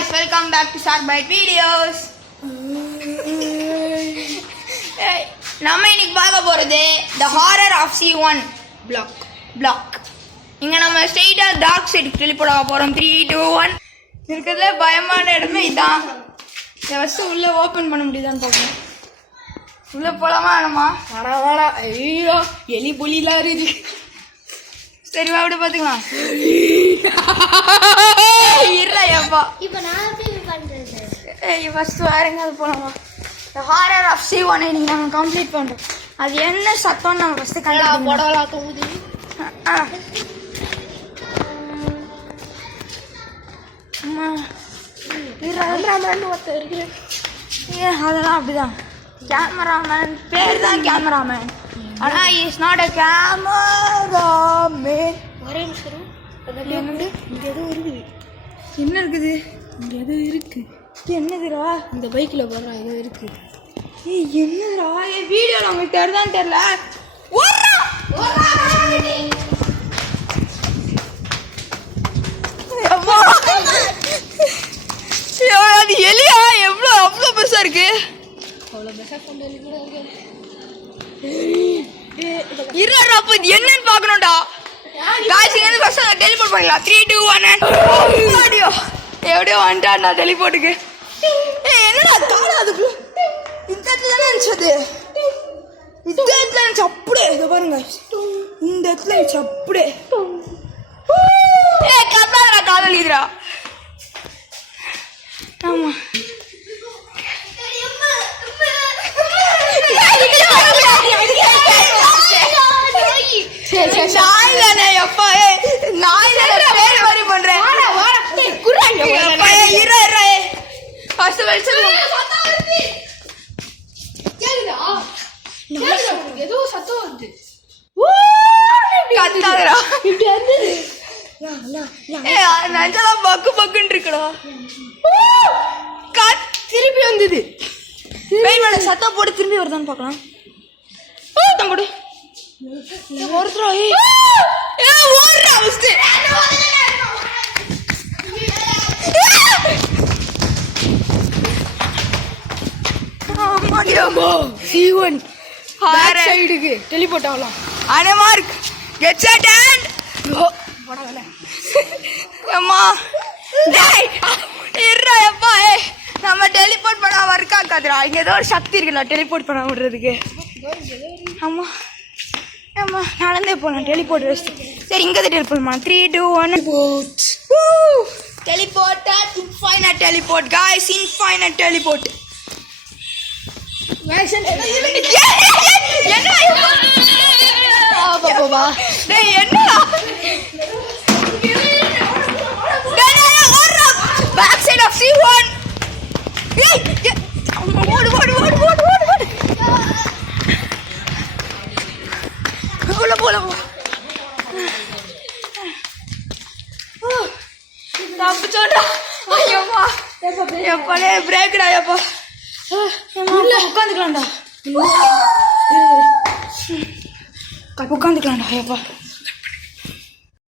guys, welcome back to Sharkbite Videos. நம்ம இன்னைக்கு பார்க்க போறது The Horror of C1 Block. இங்க நம்ம ஸ்ட்ரெயிட்டா டார்க் சைடு டெலிபோர்ட் ஆக போறோம். 3 2 1. இருக்கிறதுல பயமான இடமே இதான். ஃபர்ஸ்ட் உள்ள ஓபன் பண்ண முடியுதான்னு பார்ப்போம். உள்ள போலாமா வேணாமா? வேணா ஐயோ எலி புலிலாம் இருக்கு. சரி வா விட பாத்துக்கலாம். இல்லையாப்பா இப்போ நான் எப்படி பண்றது? ஃபர்ஸ்ட் வேற எங்காவது போலாமா? The Horror of C1 நீங்க நாங்கள் கம்ப்ளீட் பண்றோம். அது என்ன சத்தம் நம்ம ஃபர்ஸ்ட் கண்டுபிடிக்கணும். போடலாம் தூங்குது. அம்மா கேமராமேன் ஒருத்தர் இருக்கு. அதெல்லாம் அப்படிதான். கேமராமேன் பேர் தான் கேமராமேன், ஆனா இஸ் நாட் அ கேமராமேன். ஒரே நிமிஷம். என்னது இங்க ஏதோ இருக்குது. என்ன இருக்குது? இங்க ஏதோ இருக்கு. என்னதுடா? இந்த பைக்ல போறா ஏதோ இருக்கு. என்னதுடா? வீடியோல உங்களுக்கு தெரியுதான்னு தெரியல. ஓடுறா அது எலியா? அவ்வளோ பெருசா இருக்கு. அவ்வளோ பெருசா கொண்டு வந்து கூட இருக்கு. இருடா, அப்ப இது என்னன்னு பார்க்கணும்டா. गाइस இங்க இருந்து ஃபர்ஸ்ட் டெலிபோர்ட் பண்ணலாம். 3 2 1 ஆடியோ எப்படியோ வந்துட்டான்டா டெலிபோர்ட்டுக்கு. என்னடா கால அதுக்கு இந்த இடத்துல தானே இருந்துச்சு. இந்த இடத்துல இருந்துச்சு அப்படியே. இதை பாருங்க, இந்த இடத்துல இருந்துச்சு அப்படியே. கத்தாதடா, காதல் இதுடா. ஆமா நாய்தானே எப்பா? நாய் பேர் மாதிரி பண்றேன். ஏதோ சத்தம் வருது. நஞ்சலாம் பக்கு பக்குன்னு இருக்குடா. திருப்பி வந்தது. சத்தம் போட்டு திரும்பி வருதான்னு பார்க்கலாம். சத்தம் போடு. C1 பேக் சைடுக்கு டெலிபோர்ட் ஆகலாம். அனமார்க் கெட் செட் அண்ட் கோ. போடல அம்மா. டேய் இருடா எப்பா. நம்ம டெலிபோர்ட் பண்ண வர்க் ஆகாதுடா. இங்க ஏதோ ஒரு சக்தி இருக்குல்ல டெலிபோர்ட் பண்ண விடுறதுக்கு. ஆமா ஆமா, நடந்தே போகலாம் டெலிபோர்ட் வச்சு. சரி இங்கே தான் டெலிபோர்ட் பண்ணலாம். 3 2 1 teleport. Infinite teleport guys, infinite teleport. என்னடா டேய் என்னடா பேக் சைடு ஆஃப் C1. ஓடு ஓடு ஓடு ஓடு ஓடு ஓடு. போல தப்பிச்சோடா. ஐயோமா எப்பலே பிரேக்டா. எப்பா உட்காந்துக்கலாம்டா. உட்காந்துக்கலாம்டா எப்பா.